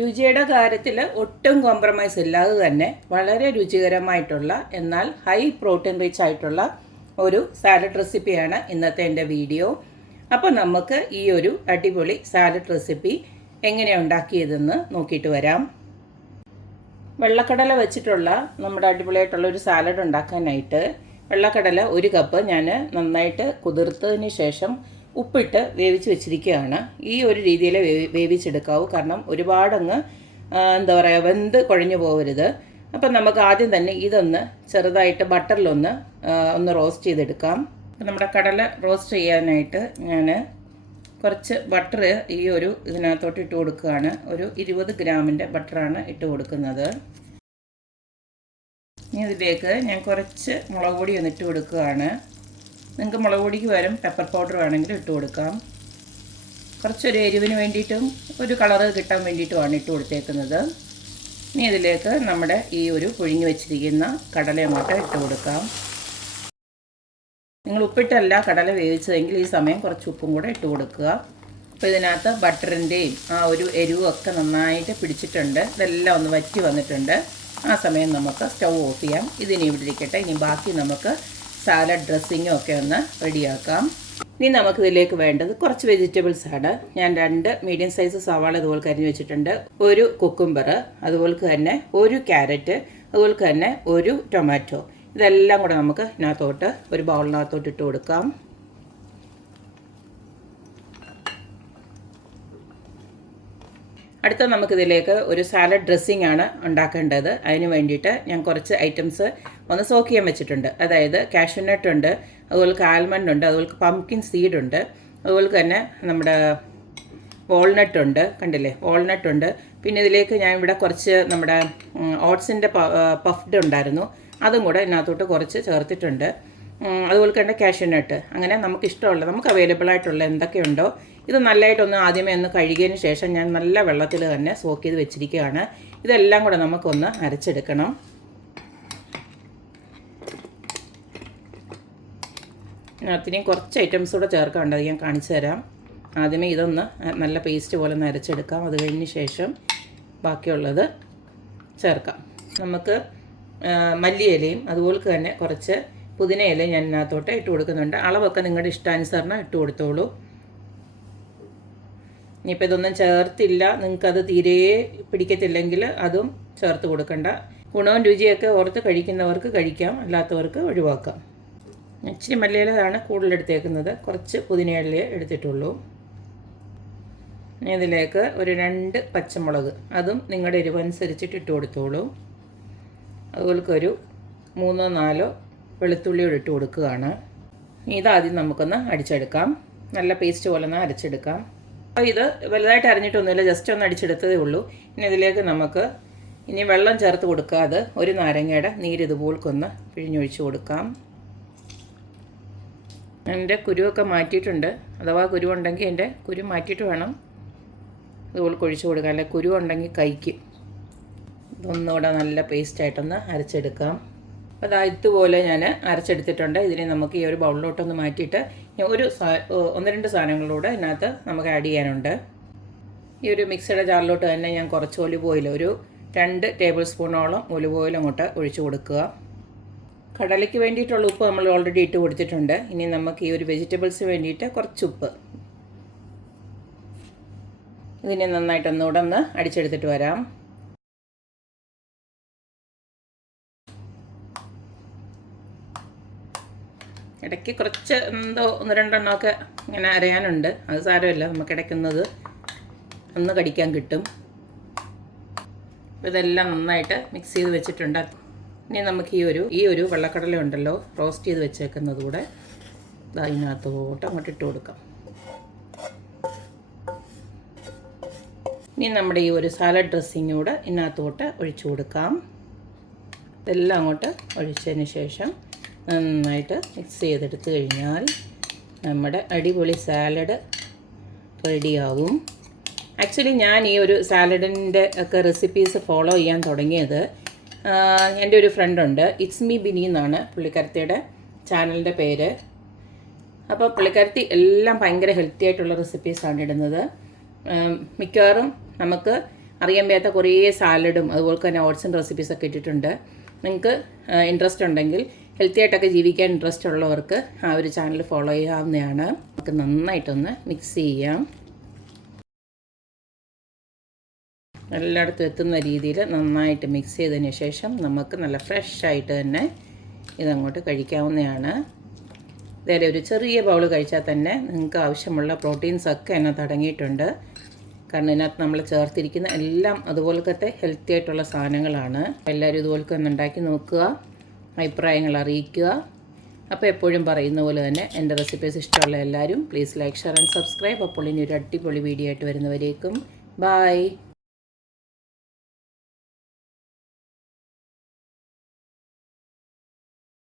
രുചിയുടെ കാര്യത്തിൽ ഒട്ടും കോംപ്രമൈസ് ഇല്ലാതെ തന്നെ വളരെ രുചികരമായിട്ടുള്ള എന്നാൽ ഹൈ പ്രോട്ടീൻ റിച്ച് ആയിട്ടുള്ള ഒരു സാലഡ് റെസിപ്പിയാണ് ഇന്നത്തെ എൻ്റെ വീഡിയോ. അപ്പോൾ നമുക്ക് ഈ ഒരു അടിപൊളി സാലഡ് റെസിപ്പി എങ്ങനെയാണ് ഉണ്ടാക്കിയതെന്ന് നോക്കിയിട്ട് വരാം. വെള്ളക്കടല വെച്ചിട്ടുള്ള നമ്മുടെ അടിപൊളിയായിട്ടുള്ള ഒരു സാലഡ് ഉണ്ടാക്കാനായിട്ട് വെള്ളക്കടല 1 കപ്പ് ഞാൻ നന്നായിട്ട് കുതിർത്തതിന് ശേഷം ഉപ്പിട്ട് വേവിച്ച് വെച്ചിരിക്കുകയാണ്. ഈ ഒരു രീതിയിൽ വേവിച്ചെടുക്കാവൂ, കാരണം ഒരുപാടങ്ങ് എന്താ പറയുക വെന്ത് കുഴഞ്ഞു പോകരുത്. അപ്പം നമുക്ക് ആദ്യം തന്നെ ഇതൊന്ന് ചെറുതായിട്ട് ബട്ടറിലൊന്ന് റോസ്റ്റ് ചെയ്തെടുക്കാം. അപ്പം നമ്മുടെ കടല റോസ്റ്റ് ചെയ്യാനായിട്ട് ഞാൻ കുറച്ച് ബട്ടർ ഈ ഒരു ഇതിനകത്തോട്ട് ഇട്ട് കൊടുക്കുകയാണ്. ഒരു 20 ഗ്രാമിൻ്റെ ബട്ടറാണ് ഇട്ട് കൊടുക്കുന്നത്. ഇനി ഇതിലേക്ക് ഞാൻ കുറച്ച് മുളക് പൊടി ഒന്ന് ഇട്ട് കൊടുക്കുകയാണ്. നിങ്ങൾക്ക് മുളക് പൊടിക്ക് പകരം പെപ്പർ പൗഡർ വേണമെങ്കിൽ ഇട്ട് കൊടുക്കാം. കുറച്ചൊരു എരിവിന് വേണ്ടിയിട്ടും ഒരു കളറ് കിട്ടാൻ വേണ്ടിയിട്ടുമാണ് ഇട്ട് കൊടുത്തേക്കുന്നത്. ഇനി ഇതിലേക്ക് നമ്മുടെ ഈ ഒരു പുഴുങ്ങി വെച്ചിരിക്കുന്ന കടലയങ്ങോട്ട് ഇട്ട് കൊടുക്കാം. നിങ്ങൾ ഉപ്പിട്ടല്ല കടല വേവിച്ചതെങ്കിൽ ഈ സമയം കുറച്ച് ഉപ്പും കൂടെ ഇട്ട് കൊടുക്കുക. അപ്പോൾ ഇതിനകത്ത് ബട്ടറിൻ്റെയും ആ ഒരു എരിവും ഒക്കെ നന്നായിട്ട് പിടിച്ചിട്ടുണ്ട്. ഇതെല്ലാം ഒന്ന് വറ്റി വന്നിട്ടുണ്ട്. ആ സമയം നമുക്ക് സ്റ്റൗ ഓഫ് ചെയ്യാം. ഇതിനി ഇവിടെ ഇരിക്കട്ടെ. ഇനി ബാക്കി നമുക്ക് സാലഡ് ഡ്രസ്സിങ്ങും ഒക്കെ ഒന്ന് റെഡിയാക്കാം. ഇനി നമുക്കിതിലേക്ക് വേണ്ടത് കുറച്ച് വെജിറ്റബിൾസ് ആണ്. ഞാൻ 2 മീഡിയം സൈസ് സവാള അതുപോലെ കരിഞ്ഞ് വെച്ചിട്ടുണ്ട്, 1 കുക്കുംബർ, അതുപോലെ തന്നെ 1 ക്യാരറ്റ്, അതുപോലെ തന്നെ 1 ടൊമാറ്റോ. ഇതെല്ലാം കൂടെ നമുക്ക് ഇതിനകത്തോട്ട് ഒരു ബൗളിനകത്തോട്ട് ഇട്ട് കൊടുക്കാം. അടുത്ത നമുക്കിതിലേക്ക് ഒരു സാലഡ് ഡ്രസ്സിംഗ് ആണ് ഉണ്ടാക്കേണ്ടത്. അതിന് വേണ്ടിയിട്ട് ഞാൻ കുറച്ച് ഐറ്റംസ് ഒന്ന് സോക്ക് ചെയ്യാൻ വെച്ചിട്ടുണ്ട്. അതായത് കാഷ്യൂനട്ട് ഉണ്ട്, അതുപോലെ ആൽമണ്ട് ഉണ്ട്, അതുപോലെ പംകിൻ സീഡ് ഉണ്ട്, അതുപോലെ തന്നെ നമ്മുടെ വാൾനട്ട് ഉണ്ട്, കണ്ടില്ലേ വാൾനട്ട് ഉണ്ട്. പിന്നെ ഇതിലേക്ക് ഞാൻ ഇവിടെ കുറച്ച് നമ്മുടെ ഓട്സിൻ്റെ പഫ്ഡ് ഉണ്ടായിരുന്നു, അതും കൂടെ ഇതിനകത്തോട്ട് കുറച്ച് ചേർത്തിട്ടുണ്ട്. അതുപോലെ തന്നെ കാഷ്യൂനട്ട്. അങ്ങനെ നമുക്ക് അവൈലബിൾ ആയിട്ടുള്ള എന്തൊക്കെയുണ്ടോ ഇത് നല്ലതായിട്ടൊന്ന് ആദ്യമേ ഒന്ന് കഴുകിയതിന് ശേഷം ഞാൻ നല്ല വെള്ളത്തിൽ തന്നെ സോക്ക് ചെയ്ത് വെച്ചിരിക്കുകയാണ്. ഇതെല്ലാം കൂടെ നമുക്കൊന്ന് അരച്ചെടുക്കണം. അതിനെയും കുറച്ച് ഐറ്റംസ് കൂടെ ചേർക്കാനുണ്ട്, അത് ഞാൻ കാണിച്ചു തരാം. ആദ്യമേ ഇതൊന്ന് നല്ല പേസ്റ്റ് പോലെ ഒന്ന് അരച്ചെടുക്കാം. അത് കഴിഞ്ഞ് ശേഷം ബാക്കിയുള്ളത് ചേർക്കാം. നമുക്ക് മല്ലിയിലയും അതുപോലെ തന്നെ കുറച്ച് പുതിനയിലയും ഞാൻ ഇതിനകത്തോട്ട് ഇട്ട് കൊടുക്കുന്നുണ്ട്. അളവൊക്കെ നിങ്ങളുടെ ഇഷ്ടാനുസരണം ഇട്ട് കൊടുത്തോളൂ. ഇനിയിപ്പോൾ ഇതൊന്നും ചേർത്തില്ല, നിങ്ങൾക്കത് തീരെ പിടിക്കത്തില്ലെങ്കിൽ അതും ചേർത്ത് കൊടുക്കണ്ട. ഗുണവും രുചിയൊക്കെ ഓർത്ത് കഴിക്കുന്നവർക്ക് കഴിക്കാം, അല്ലാത്തവർക്ക് ഒഴിവാക്കാം. ഇച്ചിരി മല്ലിയിലാണ് കൂടുതലെടുത്തേക്കുന്നത്, കുറച്ച് പുതിനയില എടുത്തിട്ടുള്ളൂ. ഇനി ഇതിലേക്ക് ഒരു 2 പച്ചമുളക്, അതും നിങ്ങളുടെ എരിവനുസരിച്ചിട്ട് ഇട്ട് കൊടുത്തോളൂ. അതുപോലെ ഒരു 3-4 വെളുത്തുള്ളിയോട് ഇട്ട് കൊടുക്കുകയാണ്. ഇതാദ്യം നമുക്കൊന്ന് അടിച്ചെടുക്കാം. നല്ല പേസ്റ്റ് പോലെ ഒന്ന് അരച്ചെടുക്കാം. അപ്പോൾ ഇത് വലുതായിട്ട് അരിഞ്ഞിട്ടൊന്നുമില്ല, ജസ്റ്റ് ഒന്ന് അടിച്ചെടുത്തതേ ഉള്ളൂ. ഇനി ഇതിലേക്ക് നമുക്ക് ഇനി വെള്ളം ചേർത്ത് കൊടുക്കാതെ ഒരു നാരങ്ങയുടെ നീര് ഇതുപോൽക്കൊന്ന് പിഴിഞ്ഞൊഴിച്ച് കൊടുക്കാം. എൻ്റെ കുരുവൊക്കെ മാറ്റിയിട്ടുണ്ട്, അഥവാ കുരുവുണ്ടെങ്കിൽ എൻ്റെ കുരു മാറ്റിയിട്ട് വേണം ഇതുപോലെ ഒഴിച്ച് കൊടുക്കാം, അല്ലെ കുരുവുണ്ടെങ്കിൽ കഴിക്കും. ഇതൊന്നുകൂടെ നല്ല പേസ്റ്റായിട്ടൊന്ന് അരച്ചെടുക്കാം. അപ്പോൾ ഇതുപോലെ ഞാൻ അരച്ചെടുത്തിട്ടുണ്ട്. ഇതിനെ നമുക്ക് ഈ ഒരു ബൗളിലോട്ടൊന്ന് മാറ്റിയിട്ട് 1-2 സാധനങ്ങളിലൂടെ ഇതിനകത്ത് നമുക്ക് ആഡ് ചെയ്യാനുണ്ട്. ഈ ഒരു മിക്സിയുടെ ജാറിലോട്ട് തന്നെ ഞാൻ കുറച്ച് ഒലിവ് ഓയിൽ, ഒരു 2 ടേബിൾ സ്പൂണോളം ഒലിവ് ഓയിൽ അങ്ങോട്ട് ഒഴിച്ച് കൊടുക്കുക. കടലയ്ക്ക് വേണ്ടിയിട്ടുള്ള ഉപ്പ് നമ്മൾ ഓൾറെഡി ഇട്ട് കൊടുത്തിട്ടുണ്ട്. ഇനി നമുക്ക് ഈ ഒരു വെജിറ്റബിൾസിന് വേണ്ടിയിട്ട് കുറച്ച് ഉപ്പ്. ഇതിനെ നന്നായിട്ടൊന്നുകൂടെ ഒന്ന് അടിച്ചെടുത്തിട്ട് വരാം. ഇടയ്ക്ക് കുറച്ച് 1-2 എണ്ണമൊക്കെ ഇങ്ങനെ അരയാനുണ്ട്, അത് സാരമില്ല, നമുക്ക് ഇടയ്ക്കുന്നത് ഒന്ന് കടിക്കാൻ കിട്ടും. ഇതെല്ലാം നന്നായിട്ട് മിക്സ് ചെയ്ത് വെച്ചിട്ടുണ്ട്. ഇനി നമുക്ക് ഈ ഒരു വെള്ളക്കടല ഉണ്ടല്ലോ റോസ്റ്റ് ചെയ്ത് വെച്ചേക്കുന്നത് കൂടെ ഇതിനകത്തോട്ട് അങ്ങോട്ട് ഇട്ട് കൊടുക്കാം. ഇനി നമ്മുടെ ഈ ഒരു സാലഡ് ഡ്രസ്സിങ് കൂടെ ഇതിനകത്തോട്ട് ഒഴിച്ചു കൊടുക്കാം. ഇതെല്ലാം അങ്ങോട്ട് ഒഴിച്ചതിന് ശേഷം നന്നായിട്ട് മിക്സ് ചെയ്തെടുത്ത് കഴിഞ്ഞാൽ നമ്മുടെ അടിപൊളി സാലഡ് റെഡിയാവും. ആക്ച്വലി ഞാൻ ഈ ഒരു സാലഡിൻ്റെ ഒക്കെ റെസിപ്പീസ് ഫോളോ ചെയ്യാൻ തുടങ്ങിയത് എൻ്റെ ഒരു ഫ്രണ്ടുണ്ട്, ഇറ്റ്സ് മീ ബിനി എന്നാണ് പുള്ളിക്കാരത്തിയുടെ ചാനലിൻ്റെ പേര്. അപ്പോൾ പുള്ളിക്കാരത്തി എല്ലാം ഭയങ്കര ഹെൽത്തി ആയിട്ടുള്ള റെസിപ്പീസാണ് ഇടുന്നത്. മിക്കവാറും നമുക്ക് അറിയാൻ വയ്യാത്ത കുറേ സാലഡും അതുപോലെ തന്നെ ഓട്സിൻ്റെ റെസിപ്പീസൊക്കെ ഇട്ടിട്ടുണ്ട്. നിങ്ങൾക്ക് ഇൻട്രസ്റ്റ് ഉണ്ടെങ്കിൽ ഹെൽത്തി ആയിട്ടൊക്കെ ജീവിക്കാൻ ഇൻട്രസ്റ്റ് ഉള്ളവർക്ക് ആ ഒരു ചാനൽ ഫോളോ ചെയ്യാവുന്നതാണ്. നമുക്ക് നന്നായിട്ടൊന്ന് മിക്സ് ചെയ്യാം. എല്ലായിടത്തും എത്തുന്ന രീതിയിൽ നന്നായിട്ട് മിക്സ് ചെയ്തതിന് ശേഷം നമുക്ക് നല്ല ഫ്രഷ് ആയിട്ട് തന്നെ ഇതങ്ങോട്ട് കഴിക്കാവുന്നതാണ്. ഇതേപോലെ ഒരു ചെറിയ ബൗൾ കഴിച്ചാൽ തന്നെ നിങ്ങൾക്ക് ആവശ്യമുള്ള പ്രോട്ടീൻസൊക്കെ അതിനകത്ത് അടങ്ങിയിട്ടുണ്ട്. കാരണം ഇതിനകത്ത് നമ്മൾ ചേർത്തിരിക്കുന്ന എല്ലാം അതുപോലത്തെ ഹെൽത്തി ആയിട്ടുള്ള സാധനങ്ങളാണ്. എല്ലാവരും ഇതുപോലൊക്കെ ഒന്ന് ഉണ്ടാക്കി നോക്കുക, അഭിപ്രായങ്ങൾ അറിയിക്കുക. അപ്പോൾ എപ്പോഴും പറയുന്ന പോലെ തന്നെ എൻ്റെ റെസിപ്പീസ് ഇഷ്ടമുള്ള എല്ലാവരും please like, share and subscribe. അപ്പോൾ ഇനി ഒരു അടിപൊളി വീഡിയോ ആയിട്ട് വരുന്നവരേക്കും ബൈ.